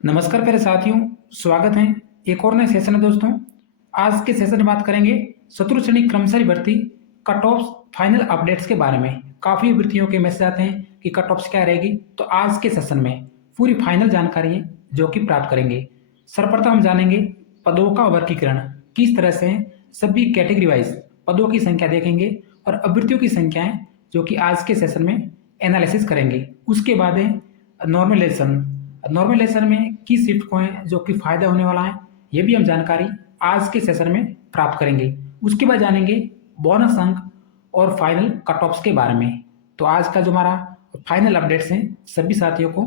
नमस्कार प्यारे साथियों, स्वागत है एक और नए सेशन में दोस्तों। आज के सेशन में बात करेंगे चतुर्थ श्रेणी कर्मचारी भर्ती कट ऑफ फाइनल अपडेट्स के बारे में। काफ़ी भर्तियों के मैसेज आते हैं कि कट ऑफ्स क्या रहेगी, तो आज के सेशन में पूरी फाइनल जानकारी है जो कि प्राप्त करेंगे। सर्वप्रथम हम जानेंगे पदों का वर्गीकरण किस तरह से है, सभी कैटेगरी वाइज पदों की संख्या देखेंगे और अभ्यर्थियों की संख्याएं जो कि आज के सेशन में एनालिसिस करेंगे। उसके बाद है नॉर्मलाइजेशन में किस शिफ्ट को है जो कि फायदा होने वाला है, ये भी हम जानकारी आज के सेशन में प्राप्त करेंगे। उसके बाद जानेंगे बोनस अंक और फाइनल कट ऑफ्स के बारे में। तो आज का जो हमारा फाइनल अपडेट्स हैं सभी साथियों को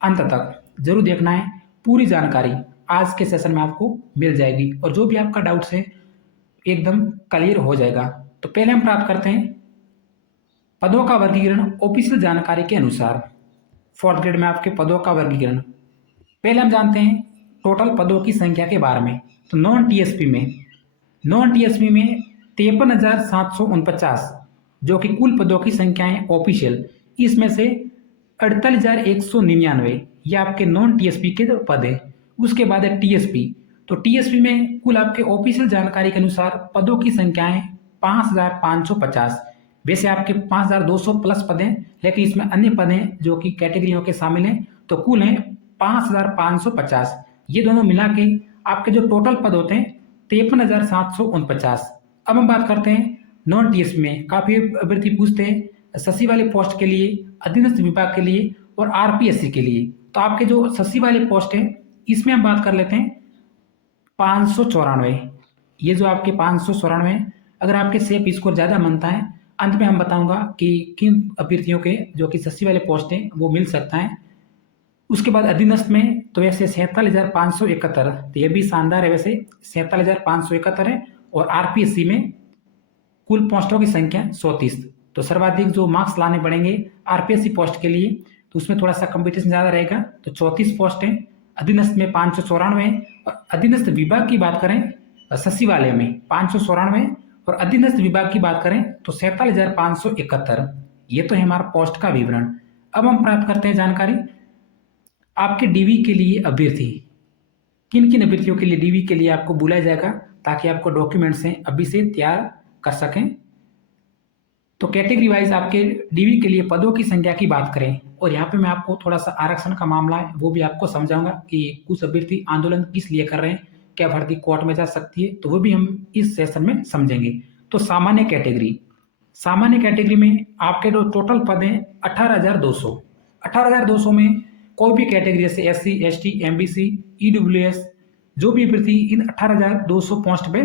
अंत तक जरूर देखना है। पूरी जानकारी आज के सेशन में आपको मिल जाएगी और जो भी आपका डाउट्स है एकदम क्लियर हो जाएगा। तो पहले हम प्राप्त करते हैं पदों का वर्गीकरण ऑफिशियल जानकारी के अनुसार। फोर्थ ग्रेड में आपके पदों का वर्गीकरण पहले हम जानते हैं टोटल पदों की संख्या के बारे में। तो नॉन टीएसपी में 53,749 जो कि कुल पदों की संख्या है ऑफिशियल। इसमें से 48,199 ये आपके नॉन टीएसपी के पद है। उसके बाद है टीएसपी। तो टीएसपी में कुल आपके ऑफिशियल जानकारी के अनुसार पदों की संख्या है 5,550। वैसे आपके 5,200 प्लस पद हैं, लेकिन इसमें अन्य पद हैं जो कि कैटेगरियों के शामिल हैं। तो कुल हैं 5,550। ये दोनों मिला के आपके जो टोटल पद होते हैं 53,749। अब हम बात करते हैं नॉन टीएसपी में। काफी अभ्यर्थी पूछते हैं ससी वाले पोस्ट के लिए, अधीनस्थ विभाग के लिए और आरपीएससी के लिए। तो आपके जो ससी वाले पोस्ट है इसमें हम बात कर लेते हैं 594। ये जो आपके 594, अगर आपके सेफ स्कोर ज्यादा बनता है अंत में हम बताऊंगा कि किन अभ्यर्थियों के जो कि सस्सी वाले पोस्ट हैं वो मिल सकता है। उसके बाद अधीनस्थ में तो वैसे 47,571, तो ये भी शानदार है। वैसे 47,571 है। और आरपीएससी में कुल पोस्टों की संख्या 34। तो सर्वाधिक जो मार्क्स लाने पड़ेंगे आरपीएससी पोस्ट के लिए, तो उसमें थोड़ा सा कंपटीशन ज्यादा रहेगा। तो 34 पोस्ट है। अधीनस्थ में 594 है। और अधीनस्थ विभाग की बात करें सस्सी वाले में 594 और अधीनस्थ विभाग की बात करें तो 47,571। ये तो है हमारा पोस्ट का विवरण। अब हम प्राप्त करते हैं जानकारी आपके डीवी के लिए अभ्यर्थी किन किन अभ्यर्थियों के लिए डीवी के लिए आपको बुलाया जाएगा, ताकि आपको डॉक्यूमेंट्स हैं अभी से तैयार कर सकें। तो कैटेगरी वाइज आपके डीवी के लिए पदों की संख्या की बात करें, और यहाँ पे मैं आपको थोड़ा सा आरक्षण का मामला है वो भी आपको समझाऊंगा कि कुछ अभ्यर्थी आंदोलन किस लिए कर रहे हैं, क्या भर्ती कोर्ट में जा सकती है, तो वो भी हम इस सेशन में समझेंगे। तो सामान्य कैटेगरी में आपके जो टोटल पद हैं 18,200 में कोई भी कैटेगरी जैसे SC ST MBC EWS जो भी अभ्यर्थी इन 18,200 पोस्ट पे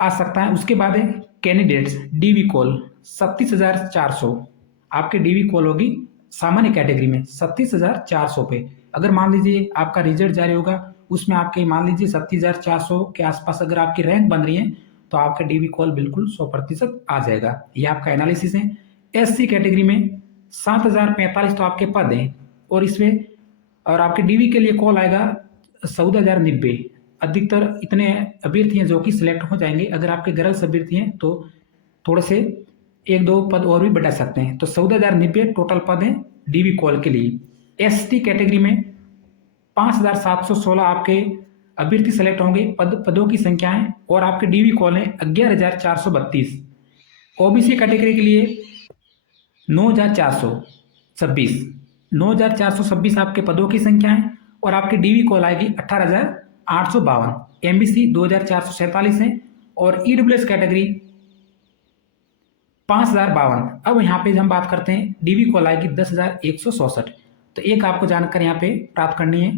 आ सकता है। उसके बाद है कैंडिडेट्स डीवी कॉल 37,400। आपके डीवी कॉल होगी सामान्य कैटेगरी में 37,400 पे। अगर मान लीजिए आपका रिजल्ट जारी होगा उसमें आपके मान लीजिए 37,400 के आसपास अगर आपकी रैंक बन रही है तो आपका डीवी कॉल बिल्कुल 100% आ जाएगा। ये आपका एनालिसिस है। SC कैटेगरी में 7,045 तो आपके पद हैं और इसमें और आपके डीवी के लिए कॉल आएगा 14,090। अधिकतर इतने अभ्यर्थी हैं जो कि सिलेक्ट हो जाएंगे। अगर आपके गर्ल्स अभ्यर्थी हैं तो थोड़े से 1-2 पद और भी बढ़ा सकते हैं। तो 14,090 टोटल पद हैं डीवी कॉल के लिए। ST कैटेगरी में 5,716 आपके अभ्यर्थी सेलेक्ट होंगे। पदों की संख्या है और आपके डीवी कॉल है 11,432। ओबीसी कैटेगरी के लिए 9,426 आपके पदों की संख्या है और आपकी डीवी कॉल आएगी 18,852। एमबीसी 2,447 है और ईडब्ल्यूएस कैटेगरी 5,052। अब यहाँ पे हम बात करते हैं डीवी कॉल आएगी 10,164। तो एक आपको जानकारी यहाँ पे प्राप्त करनी है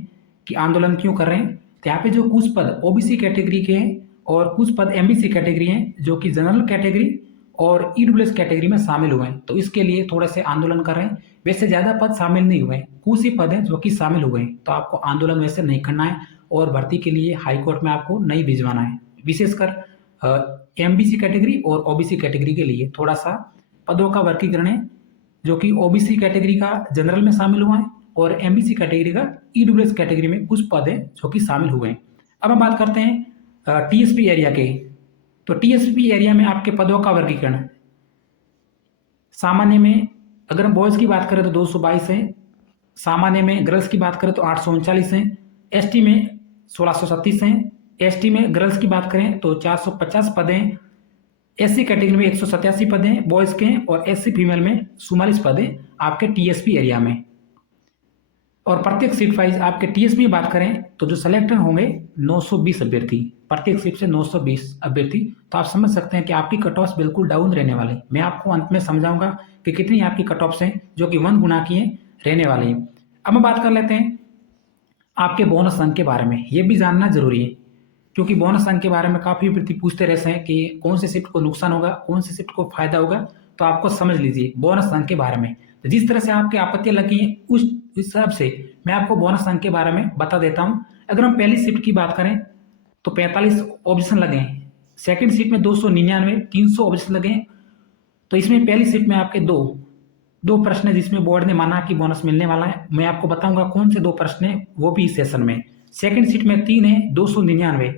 कि आंदोलन क्यों कर रहे हैं। तो यहाँ पे जो कुछ पद ओबीसी कैटेगरी के हैं और कुछ पद एमबीसी कैटेगरी हैं जो कि जनरल कैटेगरी और ईडब्ल्यूएस कैटेगरी में शामिल हुए हैं, तो इसके लिए थोड़े से आंदोलन कर रहे हैं। वैसे ज्यादा पद शामिल नहीं हुए, कुछ ही पद हैं जो कि शामिल हुए हैं। तो आपको आंदोलन वैसे नहीं करना है और भर्ती के लिए हाईकोर्ट में आपको नहीं भिजवाना है। विशेषकर एमबीसी कैटेगरी और ओबीसी कैटेगरी के लिए थोड़ा सा पदों का वर्गीकरण है जो कि ओबीसी कैटेगरी का जनरल में शामिल हुआ है और एमबीसी कैटेगरी का ईडब्ल्यूएस कैटेगरी में कुछ पद हैं जो कि शामिल हुए हैं। अब हम बात करते हैं टीएसपी एरिया के। तो टीएसपी एरिया में आपके पदों का वर्गीकरण सामान्य में अगर हम बॉयज की बात करें तो 222 है। सामान्य में गर्ल्स की बात करें तो 839 हैं, एसटी में 1637 हैं, एसटी में गर्ल्स की बात करें तो 450 पद हैं, एससी कैटेगरी में 187 पद हैं बॉयज़ के, और एससी फीमेल में 44 पद हैं आपके टीएसपी एरिया में। और प्रत्येक सीट वाइज आपके टीएसपी बात करें तो जो सिलेक्टेड होंगे 920 अभ्यर्थी, प्रत्येक सीट से 920 अभ्यर्थी। तो आप समझ सकते हैं कि आपकी कट ऑफ बिल्कुल डाउन रहने वाली। मैं आपको अंत में समझाऊंगा कि कितनी आपकी कट ऑफ्स हैं जो कि 1 गुना की रहने वाली हैं। अब हम बात कर लेते हैं आपके बोनस अंक के बारे में। ये भी जानना जरूरी है क्योंकि बोनस अंक के बारे में काफ़ी व्यक्ति पूछते रहते हैं कि कौन से शिफ्ट को नुकसान होगा, कौन से शिफ्ट को फायदा होगा। तो आपको समझ लीजिए बोनस अंक के बारे में। तो जिस तरह से आपकी आपत्तियां लगी हैं उस हिसाब से मैं आपको बोनस अंक के बारे में बता देता हूँ। अगर हम पहली शिफ्ट की बात करें तो 45 ऑब्जेक्शन लगे हैं, सेकंड शिफ्ट में 299, 300 ऑब्जेक्शन लगे हैं। तो इसमें पहली शिफ्ट में आपके दो प्रश्न है जिसमें बोर्ड ने माना कि बोनस मिलने वाला है। मैं आपको बताऊंगा कौन से 2 प्रश्न है, वो भी इस सेशन में। सेकंड शिफ्ट में 3 है, 299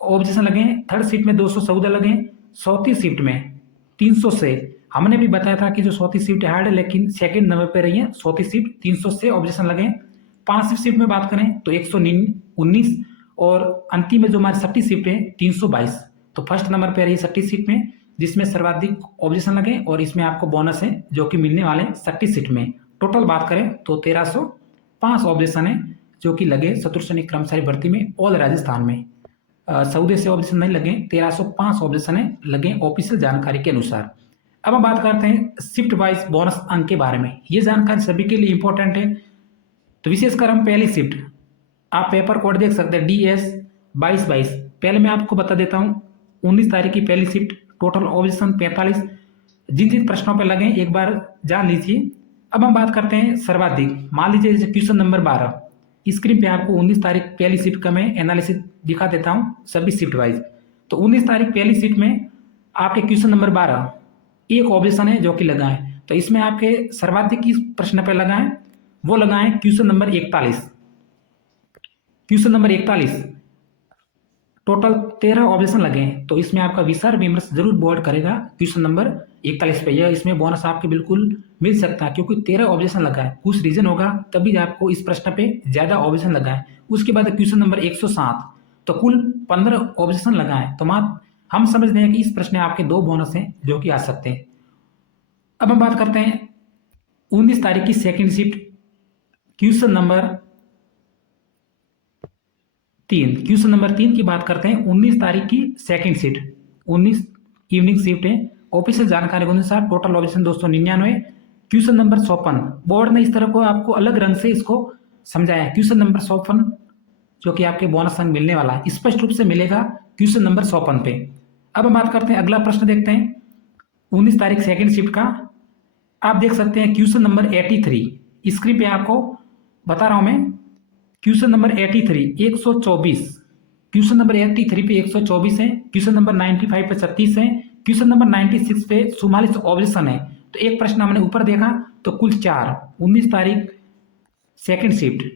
ऑब्जेक्शन लगे हैं। थर्ड शिफ्ट में 214 लगे हैं। चौथी शिफ्ट में 300 से, हमने भी बताया था कि जो चौथी शिफ्ट हार्ड है लेकिन सेकंड नंबर पे रही है चौथी शिफ्ट, 300 से ऑब्जेक्शन लगे हैं। पांचवी शिफ्ट में बात करें तो 119, और अंतिम में जो हमारी छठी शिफ्ट है 322। तो फर्स्ट नंबर पे रही छठी शिफ्ट में जिसमें सर्वाधिक ऑब्जेक्शन लगे, और इसमें आपको बोनस है जो कि मिलने वाले छठी शिफ्ट में। टोटल बात करें तो 1305 ऑब्जेक्शन है जो कि लगे चतुर्थ श्रेणी कर्मचारी भर्ती में ऑल राजस्थान में। 14 से ऑब्जेक्शन नहीं लगे, 1305 ऑब्जेक्शन है लगे ऑफिशियल जानकारी के अनुसार। अब हम बात करते हैं शिफ्ट वाइज बोनस अंक के बारे में। ये जानकारी सभी के लिए इंपॉर्टेंट है। तो विशेषकर हम पहली शिफ्ट, आप पेपर कोड देख सकते हैं DS 2222। पहले मैं आपको बता देता हूँ 19 तारीख की पहली शिफ्ट, टोटल ऑब्जेक्शन 45। जिन जिन प्रश्नों पर लगे एक बार जान लीजिए। अब हम बात करते हैं सर्वाधिक। मान लीजिए जैसे क्वेश्चन नंबर 12, स्क्रीन पे आपको 19 तारीख पहली शिफ्ट का मैं एनालिसिस दिखा देता हूँ सभी शिफ्ट वाइज। तो 19 तारीख पहली शिफ्ट में आपके क्वेश्चन नंबर 12 एक ऑब्जेक्शन है जो कि लगा है। तो इसमें आपके सर्वाधिक किस प्रश्न पर लगा है, वो लगा है question number 41। Question number 41 total 13 objection लगे हैं। तो इसमें आपका विचार विमर्श जरूर बोर्ड करेगा क्वेश्चन नंबर 41 पे। यह इसमें बोनस आपके बिल्कुल मिल सकता है क्योंकि 13 ऑब्जेक्शन लगा है। कुछ रीजन होगा तभी आपको इस प्रश्न पे ज्यादा ऑब्जेक्शन लगा है। उसके बाद क्वेश्चन नंबर 107, तो कुल 15 ऑब्जेक्शन लगा है। तो हम समझते हैं कि इस प्रश्न में आपके 2 बोनस हैं जो कि आ सकते हैं। अब हम बात करते हैं 19 तारीख की second shift, question number 3। Question number 3 की बात करते हैं 19 तारीख की सेकंड शिफ्ट, 19 इवनिंग शिफ्ट है। ऑफिशियल जानकारी के अनुसार total objection 299। Question number 54, board ने इस तरह को आपको अलग रंग से इसको समझाया। क्वेश्चन नंबर 54 जो कि आपके बोनस अंक मिलने वाला है स्पष्ट रूप से मिलेगा क्वेश्चन नंबर 54 पे। अब हम बात करते हैं अगला प्रश्न देखते हैं 19 तारीख सेकंड शिफ्ट का। आप देख सकते हैं क्वेश्चन नंबर 83, स्क्रीन पे आपको बता रहा हूं मैं। क्वेश्चन नंबर 83 124, क्वेश्चन नंबर 83 पे 124 है, क्वेश्चन नंबर 95 पे 36 है, क्वेश्चन नंबर 96 पे 44 ऑब्जेक्शन है। तो एक प्रश्न हमने ऊपर देखा तो कुल 4, 19 तारीख सेकंड शिफ्ट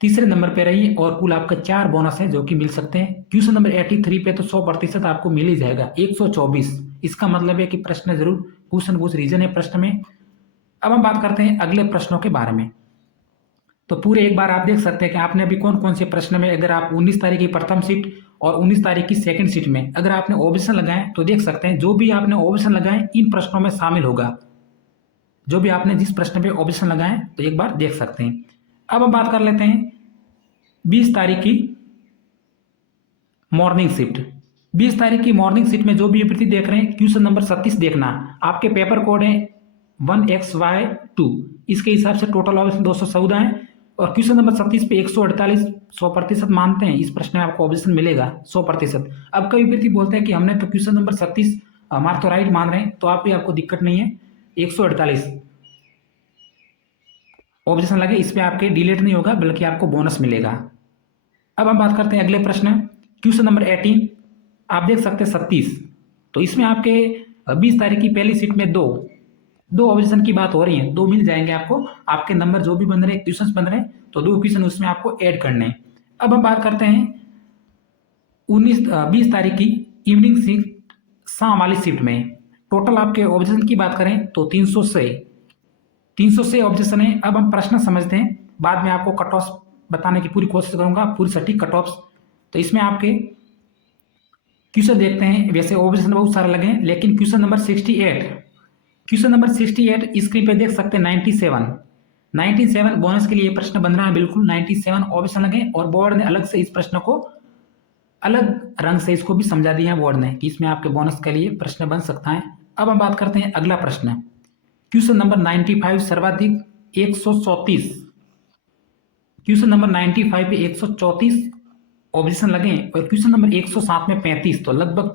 तीसरे नंबर पे रही और कुल आपका 4 बोनस है जो कि मिल सकते हैं। क्वेश्चन नंबर 83 पे तो 100% आपको मिल ही जाएगा। 124 इसका मतलब है कि प्रश्न जरूर कुछ रीजन है प्रश्न में। अब हम बात करते हैं अगले प्रश्नों के बारे में। तो पूरे एक बार आप देख सकते हैं कि आपने अभी कौन कौन से प्रश्न में, अगर आप 19 तारीख की प्रथम शिफ्ट और 19 तारीख की सेकंड शिफ्ट में अगर आपने ऑब्जेक्शन लगाए तो देख सकते हैं जो भी आपने ऑब्जेक्शन लगाए इन प्रश्नों में शामिल होगा। जो भी आपने जिस प्रश्न पे ऑब्जेक्शन लगाए तो एक बार देख सकते हैं। अब हम बात कर लेते हैं 20 तारीख की मॉर्निंग शिफ्ट। 20 तारीख की मॉर्निंग शिफ्ट में जो भी प्रति देख रहे हैं क्वेश्चन नंबर 36 देखना। आपके पेपर कोड है 1XY2, इसके हिसाब से टोटल ऑब्जेक्शन 214 है और क्वेश्चन नंबर 36 पे 148 100% मानते हैं इस प्रश्न में आपको ऑब्जेक्शन मिलेगा 100%। अब कई व्यक्ति बोलते हैं कि हमने तो क्वेश्चन नंबर 36 हमारे तो राइट मान रहे हैं, तो आप भी आपको दिक्कत नहीं है। 148 ऑब्जेक्शन लगे, इस पे आपके डिलीट नहीं होगा बल्कि आपको बोनस मिलेगा। अब हम बात करते हैं अगले प्रश्न क्वेश्चन नंबर 18। आप देख सकते हैं 36, तो इसमें आपके 20 तारीख की पहली सीट में दो ऑब्जेक्शन की बात हो रही है, 2 मिल जाएंगे आपको। आपके नंबर जो भी बन रहे हैं क्वेश्चन बन रहे हैं तो 2 क्वेश्चन उसमें आपको ऐड करने हैं। अब हम बात करते हैं 20 तारीख की इवनिंग शाम वाली शिफ्ट में टोटल आपके ऑब्जेक्शन की बात करें तो 300 से 300 ऑब्जेक्शन है। अब हम प्रश्न समझते हैं, बाद में आपको कट ऑफ बताने की पूरी कोशिश करूंगा, पूरी सटीक कट ऑफ। तो इसमें आपके क्वेश्चन देखते हैं, वैसे ऑब्जेक्शन बहुत सारे लगे हैं, लेकिन question number 68, question number 68 screen पे देख सकते हैं 97 बोनस के लिए प्रश्न बन रहा है, बिल्कुल 97 ऑप्शन लगे और बोर्ड ने अलग से इस प्रश्न को अलग रंग से इसको भी समझा दिया है बोर्ड ने कि इसमें आपके बोनस के लिए प्रश्न बन सकता है। अब हम बात करते हैं अगला प्रश्न, क्वेश्चन नंबर 95 सर्वाधिक 134, क्वेश्चन नंबर 95 पे 134 ऑब्जेक्शन लगे और क्वेश्चन नंबर 107 में 35, तो लगभग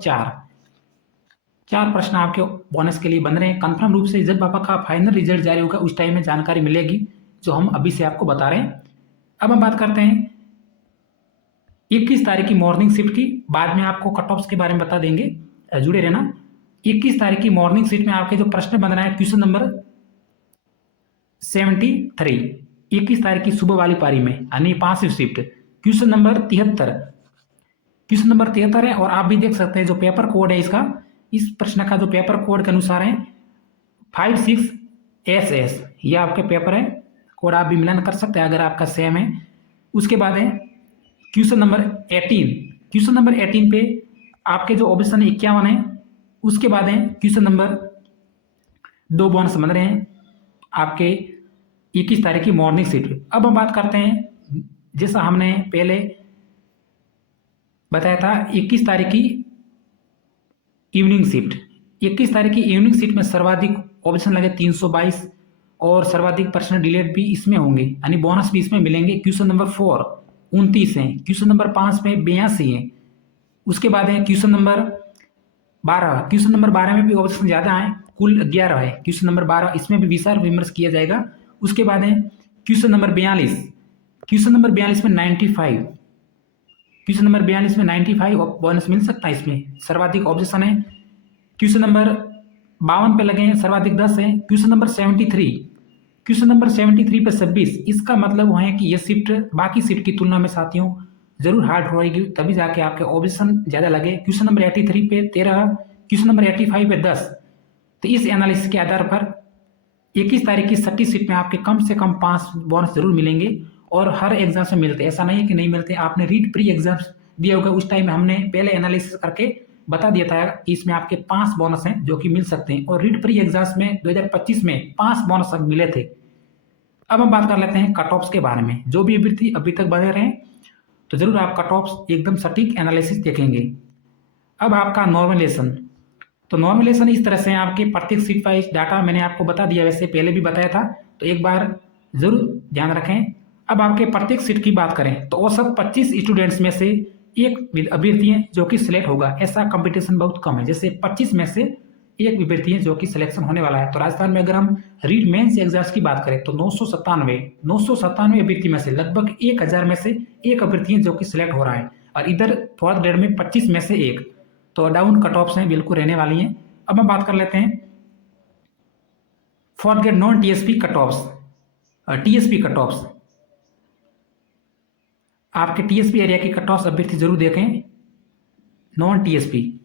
चार प्रश्न आपके बोनस के लिए बन रहे हैं। कंफर्म रूप से जब आपका फाइनल रिजल्ट जारी होगा उस टाइम में जानकारी मिलेगी जो हम अभी से आपको बता रहे हैं। अब हम बात करते हैं 21 तारीख की मॉर्निंग शिफ्ट की, बाद में आपको कट ऑफ्स के बारे में बता देंगे, जुड़े रहना। 21 तारीख की मॉर्निंग शिफ्ट में आपके जो प्रश्न बन रहा है क्वेश्चन नंबर 73, 21 तारीख की सुबह वाली पारी में यानी 5 शिफ्ट, क्वेश्चन नंबर 73 है। और आप भी देख सकते हैं जो पेपर कोड है इसका, इस प्रश्न का जो पेपर कोड के अनुसार है 56SS, यह आपके पेपर है कोड, आप भी मिलान कर सकते हैं अगर आपका सेम है। उसके बाद है क्वेश्चन नंबर 18, क्वेश्चन नंबर 18 पे आपके जो ऑप्शन 51 है। उसके बाद है क्वेश्चन नंबर 2 बोनस बन रहे हैं आपके 21 तारीख की मॉर्निंग शिफ्ट। अब हम बात करते हैं, जैसा हमने पहले बताया था 21 तारीख की इवनिंग शिफ्ट, 21 तारीख की इवनिंग शिफ्ट में सर्वाधिक ऑप्शन लगे 322 और सर्वाधिक प्रश्न डिलीट भी इसमें होंगे यानी बोनस भी इसमें मिलेंगे। क्वेश्चन नंबर 4 29 है, क्वेश्चन नंबर 5 में 82 है। उसके बाद है क्वेश्चन नंबर 12, क्वेश्चन नंबर 12 में भी ऑप्शन ज़्यादा है, कुल 11 है क्वेश्चन नंबर 12, इसमें भी विचार विमर्श किया जाएगा। उसके बाद है क्वेश्चन नंबर 42, क्वेश्चन नंबर 42 में 95, क्वेश्चन नंबर 42 में 95 बोनस मिल सकता है, इसमें सर्वाधिक ऑब्जेक्शन है। क्वेश्चन नंबर 52 पे लगे हैं, सर्वाधिक 10 है। क्वेश्चन नंबर 73, क्वेश्चन नंबर 73 पे 26, इसका मतलब वो है कि ये शिफ्ट बाकी शिफ्ट की तुलना में साथियों जरूर हार्ड होगी, तभी जाके आपके ऑब्जेक्शन ज़्यादा लगे। क्वेश्चन नंबर 83 पे 13, क्वेश्चन नंबर 85 पे 10। तो इस एनालिसिस के आधार पर 21 तारीख की 60 शिफ्ट में आपके कम से कम 5 बोनस जरूर मिलेंगे और हर एग्जाम से मिलते, ऐसा नहीं है कि नहीं मिलते। आपने रीड प्री एग्जाम्स दिया होगा, उस टाइम हमने पहले एनालिसिस करके बता दिया था कि इसमें आपके 5 बोनस हैं जो कि मिल सकते हैं, और रीड प्री एग्जाम्स में 2025 में 5 बोनस मिले थे। अब हम बात कर लेते हैं कट ऑफ्स के बारे में। जो भी अभ्यर्थी अभी तक बने रहे तो जरूर आप कट ऑफ्स एकदम सटीक एनालिसिस देखेंगे। अब आपका नॉर्मलाइजेशन, तो नॉर्मलाइजेशन इस तरह से आपके प्रत्येक सीट वाइज डाटा मैंने आपको बता दिया, वैसे पहले भी बताया था, तो एक बार जरूर ध्यान रखें। अब आपके प्रत्येक सीट की बात करें तो औसत 25 स्टूडेंट्स में से एक अभ्यर्थी है जो कि सिलेक्ट होगा, ऐसा कंपटीशन बहुत कम है। जैसे 25 में से एक अभ्यर्थी है जो कि सिलेक्शन होने वाला है। तो राजस्थान में अगर हम रीड मेंस एग्जाम्स की बात करें तो 997 अभ्यर्थी में से लगभग 1000 में से एक अभ्यर्थी है जो कि सिलेक्ट हो रहा है, और इधर फोर्थ ग्रेड में 25 में से एक, तो डाउन कट ऑफ्स हैं बिल्कुल रहने वाली हैं। अब हम बात कर लेते हैं fourth grade non TSP cut offs, TSP cut offs. आपके टीएसपी एरिया की कट ऑफ्स अभ्यर्थी जरूर देखें। नॉन टीएसपी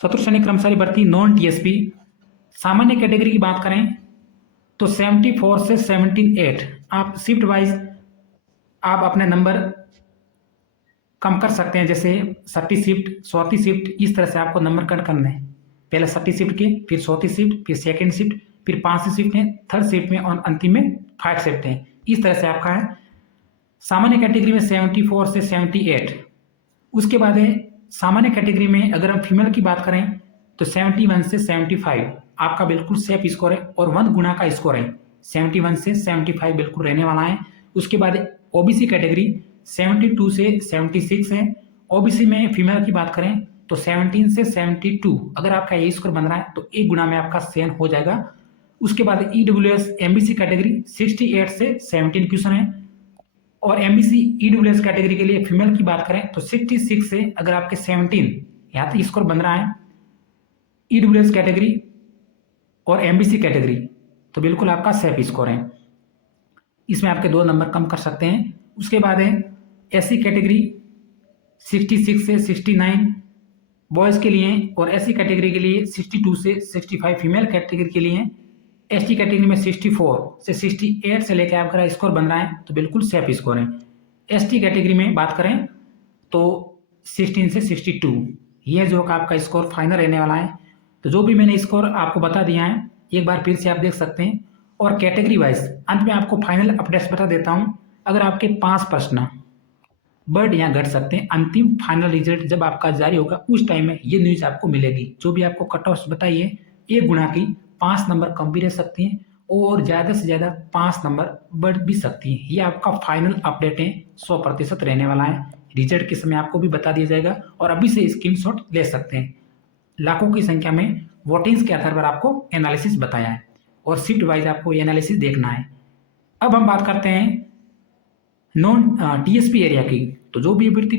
चतुर्थ श्रेणी कर्मचारी भर्ती नॉन टीएसपी सामान्य कैटेगरी की बात करें तो 74 से 78 आप शिफ्ट वाइज आप अपने नंबर कम कर सकते हैं। जैसे 30 शिफ्ट 34 शिफ्ट इस तरह से आपको नंबर कट करना है, पहले 30 शिफ्ट के, फिर 34 शिफ्ट, फिर सेकेंड शिफ्ट, फिर 5 शिफ्ट है, थर्ड शिफ्ट में और अंतिम में 5 शिफ्ट है। इस तरह से आपका है सामान्य कैटेगरी में 74 से 78। उसके बाद है सामान्य कैटेगरी में अगर हम फीमेल की बात करें तो 71 से 75 आपका बिल्कुल सेफ स्कोर है और 1 गुना का स्कोर है, 71 से 75 बिल्कुल रहने वाला है। उसके बाद ओबीसी कैटेगरी 72 से 76 है। ओबीसी में फीमेल की बात करें तो 17 से 72 अगर आपका ये स्कोर बन रहा है तो 1 गुना में आपका चयन हो जाएगा। उसके बाद ईडब्ल्यूएस एमबीसी कैटेगरी 68 से 17 क्वेश्चन है, और एमबीसी ईडब्ल्यूएस कैटेगरी के लिए फीमेल की बात करें तो 66 से अगर आपके 17 यहाँ तक स्कोर बन रहा है ईडब्ल्यूएस कैटेगरी और एमबीसी कैटेगरी, तो बिल्कुल आपका सेफ स्कोर है, इसमें आपके 2 नंबर कम कर सकते हैं। उसके बाद है एससी कैटेगरी 66 से 69 बॉयज़ के लिए, और एससी कैटेगरी के लिए 62 से 65 फीमेल कैटेगरी के लिए। एसटी कैटेगरी में 64 से 68 से लेकर आपका स्कोर बन रहा है तो बिल्कुल सेफ स्कोर है। एसटी कैटेगरी में बात करें तो 16 से 62 ये जो आपका स्कोर फाइनल रहने वाला है। तो जो भी मैंने स्कोर आपको बता दिया है एक बार फिर से आप देख सकते हैं। और कैटेगरी वाइज अंत में आपको फाइनल अपडेट्स बता देता हूँ। अगर आपके 5 प्रश्न बढ़ या घट सकते हैं, अंतिम फाइनल रिजल्ट जब आपका जारी होगा उस टाइम में ये न्यूज़ आपको मिलेगी। जो भी आपको कट ऑफ बताई है 1 गुना की 5 नंबर कम भी रह सकती हैं और ज़्यादा से ज़्यादा 5 नंबर बढ़ भी सकती हैं। ये आपका फाइनल अपडेट है, 100% रहने वाला है। रिजल्ट के समय आपको भी बता दिया जाएगा और अभी से स्क्रीनशॉट ले सकते हैं। लाखों की संख्या में वोटिंग्स के आधार पर आपको एनालिसिस बताया है और शिफ्ट वाइज आपको ये एनालिसिस देखना है। अब हम बात करते हैं नॉन टीएसपी एरिया की। तो जो भी अभ्यर्थी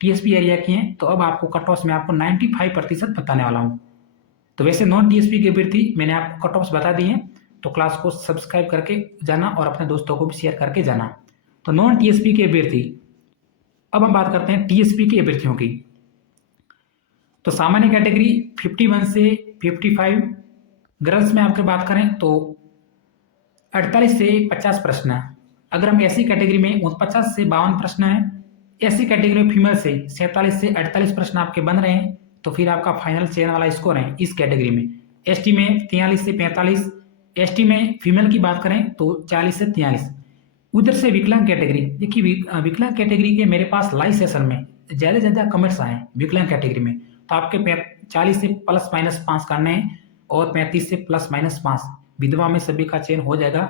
टीएसपी एरिया की हैं तो अब आपको कट ऑफ में आपको 95% बताने वाला हूँ। तो वैसे नॉन टीएसपी के अभ्यर्थी मैंने आपको कट ऑफ बता दी हैं, तो क्लास को सब्सक्राइब करके जाना और अपने दोस्तों को भी शेयर करके जाना। तो नॉन टीएसपी के अभ्यर्थी, अब हम बात करते हैं टीएसपी के अभ्यर्थियों की। तो सामान्य कैटेगरी 51 से 55, गर्ल्स में आपके बात करें तो 48 से 50 प्रश्न। अगर हम एससी कैटेगरी में 49 से 52 प्रश्न हैं, एससी कैटेगरी में फीमेल से 47 से 48 प्रश्न आपके बन रहे हैं, तो फिर आपका फाइनल चयन वाला स्कोर है इस कैटेगरी में। एसटी में 43 से 45, एसटी में फीमेल की बात करें तो 40 से 43। उधर से विकलांग कैटेगरी, देखिए विकलांग कैटेगरी के मेरे पास लाइव सेशन में ज़्यादा कमेंट्स आए विकलांग कैटेगरी में, तो आपके 40 से +- 5 करने हैं और 35 से +- 5। विधवा में सभी का चयन हो जाएगा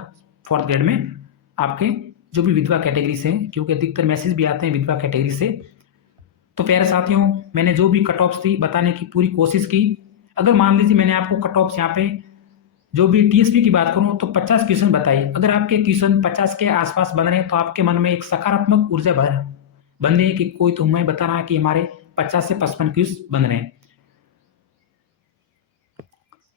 4th ग्रेड में आपके जो भी विधवा कैटेगरी से, क्योंकि अधिकतर मैसेज भी आते हैं विधवा कैटेगरी से। तो प्यारे साथियों, मैंने जो भी कट ऑफ्स थी बताने की पूरी कोशिश की। अगर मान लीजिए मैंने आपको कट ऑफ्स यहाँ पे जो भी टीएसपी की बात करूँ तो 50 क्वेश्चन बताइए, अगर आपके क्वेश्चन 50 के आसपास बन रहे हैं तो आपके मन में एक सकारात्मक ऊर्जा बन रही है कि कोई तो हमें बता रहा है कि हमारे 50 से 55 क्वेश्चन बन रहे हैं।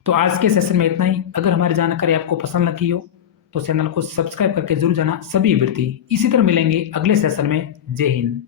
तो आज के सेशन में इतना ही। अगर हमारी जानकारी आपको पसंद लगी हो तो चैनल को सब्सक्राइब करके जरूर जाना सभी अभ्यर्थी। इसी तरह मिलेंगे अगले सेशन में। जय हिंद।